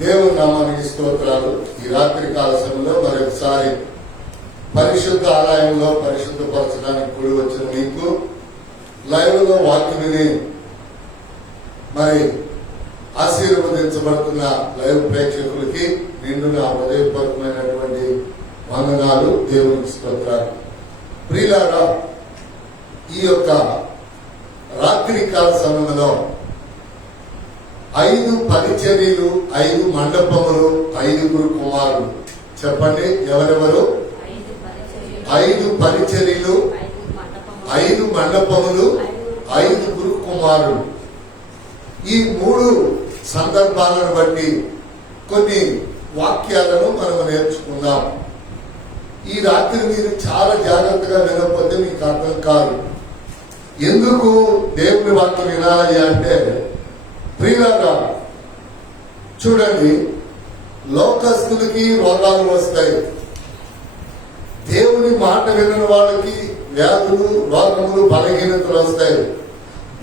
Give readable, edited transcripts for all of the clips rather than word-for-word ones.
దేవుని నామానికి స్తోత్రాలు. ఈ రాత్రి కాల సమయంలో మరొకసారి పరిశుద్ధ ఆలయంలో పరిశుద్ధపరచడానికి కూడి వచ్చిన మీకు, లైవ్ లో వాక్యం విని మరి ఆశీర్వదించబడుతున్న లైవ్ ప్రేక్షకులకి నిండున హృదయపూర్వకమైనటువంటి వందనాలు, దేవునికి స్తోత్రాలు. ప్రియులారా, ఈ యొక్క రాత్రి కాల సమయంలో 5 పరిచర్యలు, 5 మండపములు, 5 కుమారులు. చెప్పండి, ఎవరెవరు? 5 పరిచర్యలు, 5 మండపములు, 5 కుమారులు. ఈ 3 సందర్భాలను బట్టి కొన్ని వాక్యాలను మనం నేర్చుకుందాం. ఈ రాత్రి మీరు చాలా జాగ్రత్తగా వినకపోతే మీకు అర్థం కాదు. ఎందుకు దేవుని వాక్యం వినాలి అంటే, ప్రియులారా చూడండి, లోకస్తులకి రోగాలు వస్తాయి. దేవుని మాట వినని వాళ్ళకి వ్యాధులు, రోగములు, బలహీనతలు వస్తాయి.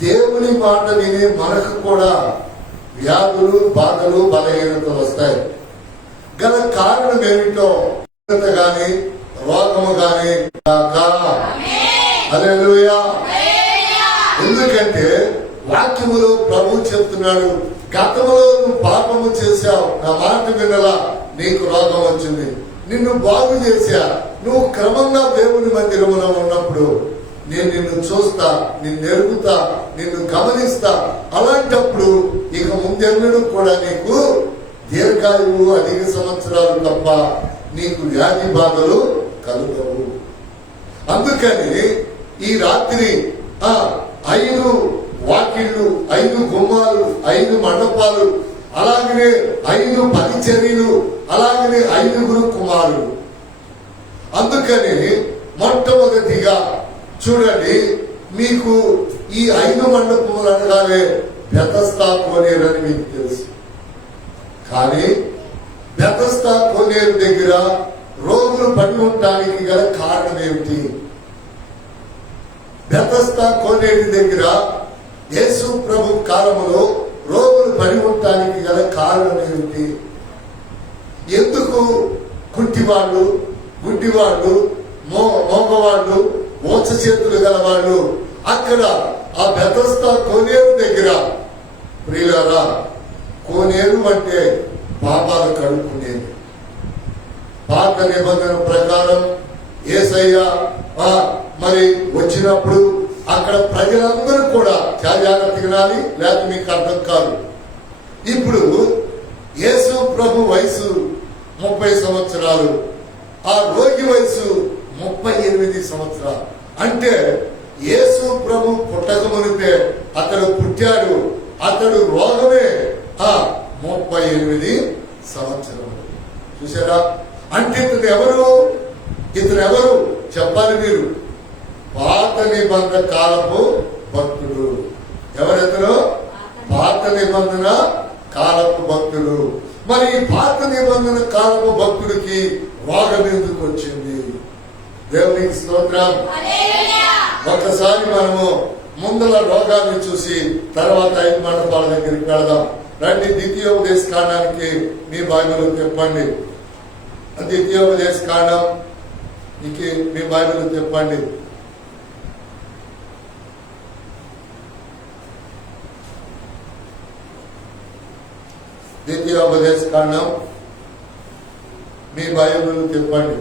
దేవుని మాట వినే మనకు కూడా వ్యాధులు, బాధలు, బలహీనతలు వస్తాయి. గల కారణం ఏమిటో గాని రోగము గాని హల్లెలూయా. ఎందుకంటే వాక్యములో ప్రభు చెప్తున్నాడు, గతంలో నువ్వు పాపము చేశావు, నా మాట వినలా, నీకు రోగం వచ్చింది. నిన్ను బాగు చేశా, నువ్వు క్రమంగా దేవుని మందిరంలో ఉన్నప్పుడు నేను నిన్ను చూస్తా, నిన్ను ఎరుగుతా, నిన్ను గమనిస్తా. అలాంటప్పుడు ఇక ముందెన్నడూ కూడా నీకు దీర్ఘాయువు, అధిక సంవత్సరాలు తప్ప నీకు వ్యాధి బాధలు కలుగవు. అందుకని ఈ రాత్రి 5 వాకిళ్ళు, 5 గుమ్మాలు, 5 మండపాలు, అలాగనే 5 పరిచర్యలు, అలాగనే 5 కుమారులు. అందుకని మొట్టమొదటిగా చూడండి, మీకు ఈ 5 మండపములు అనగానే బెతస్దా కోనేరు అని మీకు తెలుసు. కానీ బెతస్దా కోనేరు దగ్గర రోగులు పడి ఉండటానికి గల కారణం ఏమిటి? బెతస్దా కోనేరు దగ్గర యేసు ప్రభు కాలములో రోగులు పడి ఉండటానికి గల కారణం ఏమిటి? ఎందుకు కుంటివాళ్ళు, గుడ్డివాళ్ళు, మోగవాళ్ళు, మోచ చేతులు గలవాళ్ళు అక్కడ ఆ బెతస్దా కోనేరు దగ్గర, ప్రియులారా, కోనేరు అంటే పాపాలు కడుక్కునేది. పాత నిబంధన ప్రకారం యేసయ్య మరి వచ్చినప్పుడు అక్కడ ప్రజలందరూ కూడా చాలా జాగ్రత్తగా వినాలి, లేకపోతే మీకు అర్థం కాదు. ఇప్పుడు యేసు ప్రభు వయసు 30 సంవత్సరాలు, ఆ రోగి వయసు 38 సంవత్సరాలు. అంటే యేసు ప్రభు పుట్టకమునిపే అతడు పుట్టాడు, అతడు రోగమే 38 సంవత్సరాలు. చూసారా? అంటే ఇతను ఎవరు చెప్పాలి మీరు? పాత నిబంధన కాలపు భక్తుడు. ఎవరెతను? పాత నిబంధన కాలపు భక్తుడు. మరి ఈ పాత నిబంధన కాలపు భక్తుడికి రోగం ఎందుకు వచ్చింది? దేవునికి స్తోత్రం. ఒక్కసారి మనము ముందల రోగాన్ని చూసి తర్వాత 5 మండపాల దగ్గరికి వెళదాం. రండి, ద్వితీయోపదేశ కాండానికి మీ బైబిల్ చెప్పండి. ద్వితీయోపదేశ కాండం మీ బైబిల్ చెప్పండి. ద్వితీయోపదేశ కాండం మీ బైబిల్ చెప్పండి.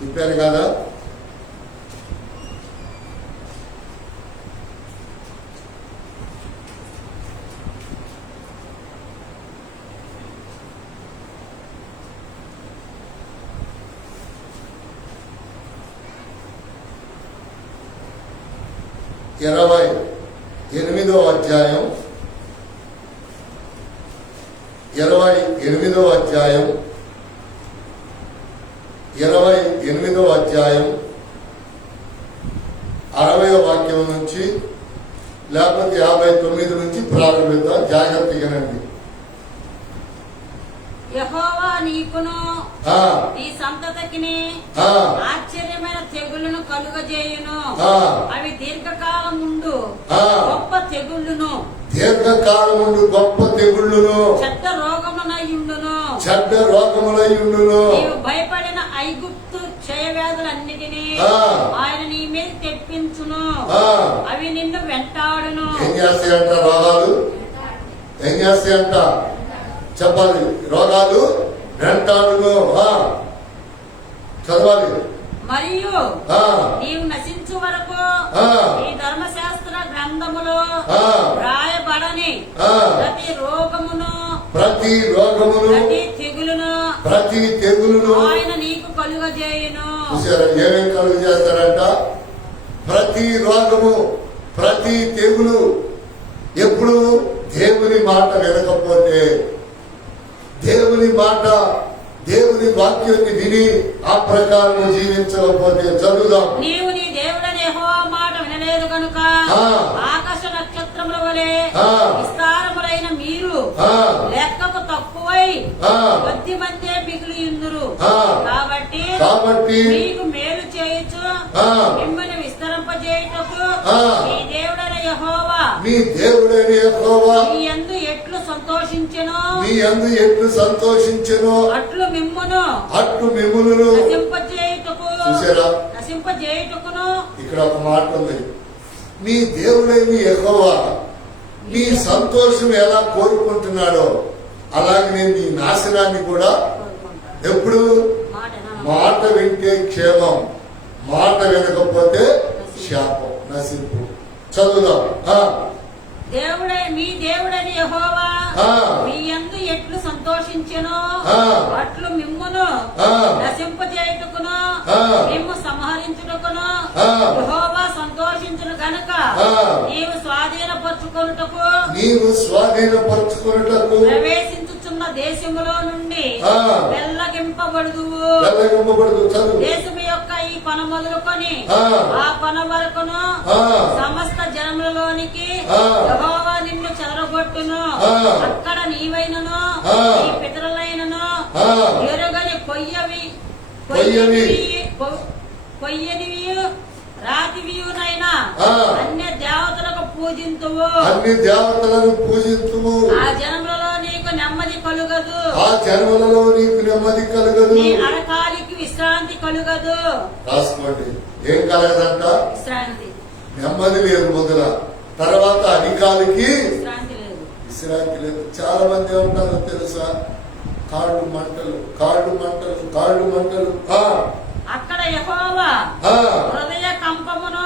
చెప్పారు కదా? ఇరవై 28వ అధ్యాయం, 28వ అధ్యాయం, 28వ అధ్యాయం 60వ వాక్యం నుంచి లేకపోతే 59 నుంచి ప్రారంభిద్దాం. జాగ్రత్తగానండి. యెహోవా నీకును ఆ, నీ సంతతికిని ఆ, ఆశ్చర్యమైన తెగుళ్లను కలుగజేయును. ఆ, అవి దీర్ఘకాలం ఉండు ఆ. గొప్ప తెగుళ్ళును దీర్ఘకాలముండు గొప్ప తెగుళ్ళును చెడ్డ రోగమునయుండును. చెడ్డ రోగములయుండును. నీవు భయపడిన ఐగుప్తు క్షయవ్యాధులన్నిటినీ ఆ. ఆయన నీ మీద తెప్పించును. ఆ, అవి నిన్ను వెంటాడును. ఏం చేస్తాయంట రోగాలు? ఏం చేస్తాయంట చెప్పాలి. రోగాలు వెంటాడును. ఆ, చదవాలి. మరియు ఆ, నీవు నశించు వరకు ఆ, ఈ ధర్మశాస్త్ర గ్రంథములో ఆ, రాయబడని ఆ. ప్రతి రోగమును ప్రతి రోగమును ప్రతి తెగులును ప్రతి తెగులును ఆయన నీకు కలుగజేయును. చూసారా ఏమేం కలుగు చేస్తారంట? ప్రతి రోగము ప్రతి తెగులు ఎప్పుడు దేవుని మాట వినకపోతే, దేవుని మాట దేవుని వాక్యాన్ని విని ఆ ప్రకారం జీవించకపోతే. చదువుదాం. నీవు నీ దేవుడని యెహోవా మాట వినలేదు కనుక ఆ. ఆకాశ నక్షత్రముల వలె ఆ. విస్తారములైన మీరు ఆ, లెక్కకు తక్కువై ఆ, కొద్ది మందే మిగిలియుందురు. ఆ. కాబట్టి మీకు మేలు చేయుచు ఆ. మిమ్మల్ని విస్తరింపజేయుటకు ఆ. మీ దేవుడైన యెహోవా మీ దేవుడైన యెహోవా మీ యందు ఎట్లు సంతోషించెనో మీ యందు ఎట్లు సంతోషించెనో అట్లు మిమ్మును అట్లు మిమ్ములను. నశింపజేయుటకు చూసారా నశింపజేయుటకును ఇక్కడ ఒక మాట ఉంది. మీ దేవుడైన యెహోవా మీ సంతోషం ఎలా కోరుకుంటున్నాడో అలాగే నేను మీ నాశనాన్ని కూడా కోరుకుంటాను. ఎప్పుడు మాట వినను. మాట వింటే క్షేమం, మాట వినకపోతే శాపం, నశింపు. చదువుదాం. ఆ, మీ దేవుడని యెహోవా ఆ. మీ యందు ఎట్లు సంతోషించెనో ఆ. అట్లు మిమ్మును ఆ. నశింపజేయుటకును ఆ. మిమ్ము సంహరించుటకును ఆ. యెహోవా సంతోషించును గనుక ఆ. నీవు స్వాధీనపరచుకొనుటకు నీవు స్వాధీనపరచుకున్నటకు ప్రవేశించుచున్న దేశములో నుండి ఆ. వెళ్ళగింపబడుదువు. వెళ్ళగింపబడదు. చదువు. దేశము యొక్క ఈ పన మొదలుకొని ఆ. ఆ పన వరకును ఆ. సమస్త జనములలోనికి ఆ. యెహోవా నిన్ను చెదరగొట్టును. ఆ. అక్కడ నీవైనను ఆ. నీ పితరులైనను ఆ. ఎరుగని కొయ్యనివి రాతివియునైనా ఆ. అన్య దేవతలకు పూజింతువు. అన్ని దేవతలను పూజింతుము. ఆ జనములలో నీకు నెమ్మది కలుగదు. ఆ జన్మలలో నీకు నెమ్మది కలగదు. నీ అరకాలికి విశ్రాంతి కలుగదు. రాసుకోండి. ఏం కలగదంట? విశ్రాంతి నెమ్మది లేదు మొదల. తర్వాత అధికారికి విశ్రాంతి లేదు. విశ్రాంతి లేదు. చాలా మంది ఉంటారో తెలుసా? కాళ్ళు మంటలు, కాళ్ళు మంటలు, కాళ్ళు మంటలు. ఆ, అక్కడ యెహోవా ఆ, హృదయ కంపమును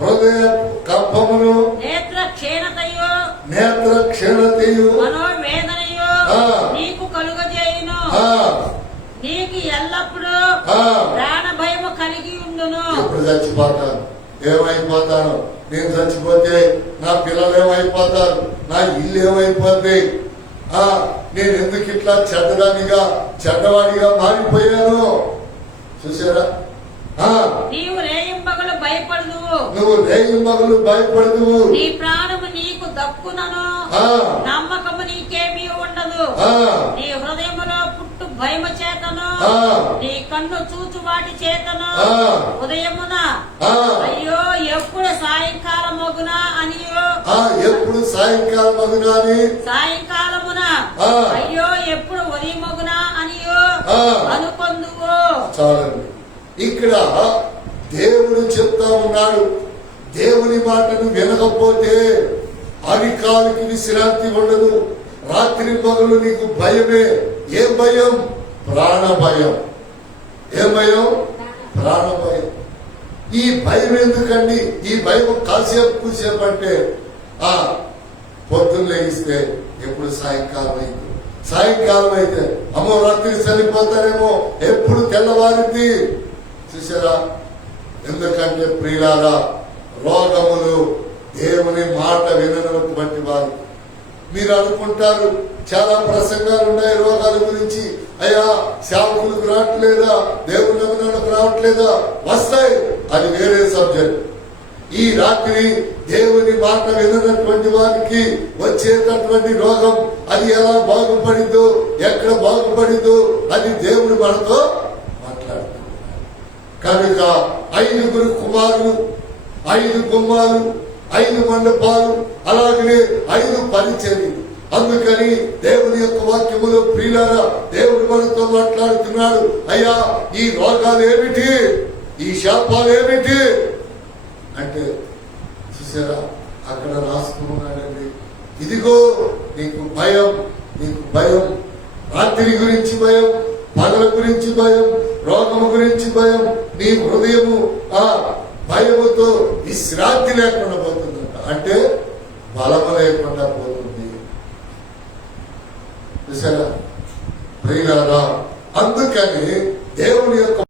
హృదయ కంపమును నేత్ర క్షీణతయు నేత్ర క్షీణతయు మనోవేదనయు ఆ. నీకు కలుగజేయును. ఆ, నీకు ఎల్లప్పుడూ ఆ. ప్రాణ భయము కలిగి ఉండును. ఎప్పుడు చచ్చిపోతాను, ఏమైపోతాను, నేను చచ్చిపోతే నా పిల్లలు ఏమైపోతారు, నా ఇల్లు ఏమైపోద్ది, నేను ఎందుకు ఇట్లా చెడ్డవాడిగా మారిపోయాను. చూసారా? నీవు రేయింబగలు భయపడదువు. నువ్వు రేయింబగలు భయపడదువు. నీ ప్రాణము నీకు దక్కునను. నమ్మకము నీకేమీ ఉండదు. నీ హృదయములో పుట్టు భయము చేతను నీ కన్ను చూచు వాటి చేతను ఉదయమున అయ్యో ఎప్పుడు సాయంకాలం మగునా అనియో ఎప్పుడు సాయంకాలం మగునా అని సాయంకాలమున అయ్యో ఎప్పుడు ఉదయం మగునా అనియో అనుకొందువు. చాలండి. ఇక్కడ దేవుడు చెప్తా ఉన్నాడు, దేవుని మాటను వినకపోతే అరికాలికి విశ్రాంతి ఉండదు. రాత్రి పగలు నీకు భయమే. ఏ భయం? ప్రాణ భయం. ఏ భయం? ప్రాణ భయం. ఈ భయం ఎందుకండి? ఈ భయం కాసేపు కూసేపు అంటే పొద్దున్న లేగిస్తే ఎప్పుడు సాయంకాలం అయితే అమ్మో రాత్రి చనిపోతారేమో, ఎప్పుడు తెల్లవారింది. చూసారా? ఎందుకంటే ప్రియులారా, రోగములు దేవుని మాట విననటువంటి వారు. మీరు అనుకుంటారు చాలా ప్రసంగాలు ఉన్నాయి రోగాల గురించి. అయ్యా సేవకులకు రావట్లేదా, దేవుని నమ్మకాలకు రావట్లేదా? వస్తాయి, అది వేరే సబ్జెక్ట్. ఈ రాత్రి దేవుని మాట వినటువంటి వారికి వచ్చేటటువంటి రోగం అది ఎలా బాగుపడిందో, ఎక్కడ బాగుపడిందో అది దేవుడు మనతో మాట్లాడుతున్నాడు. కనుక 5 కుమారులు, 5 గుమ్మాలు, 5 మండపాలు, అలాగనే 5 పరిచర్యలు. అందుకని దేవుని యొక్క వాక్యములో ప్రియులారా దేవుడు మనతో మాట్లాడుతున్నాడు. అయ్యా, ఈ రోగాలు ఏమిటి, ఈ శాపాలు ఏమిటి అంటే చూసారా, అక్కడ రాసుకున్నాడండి. ఇదిగో నీకు భయం, నీకు భయం, రాత్రి గురించి భయం, పగల గురించి భయం, రోగము గురించి భయం. నీ హృదయము ఆ భయముతో విశ్రాంతి లేకుండా పోతుందంట. అంటే బలము లేకుండా పోతుంది. చూసారా ప్రియులారా, అందుకని దేవుని యొక్క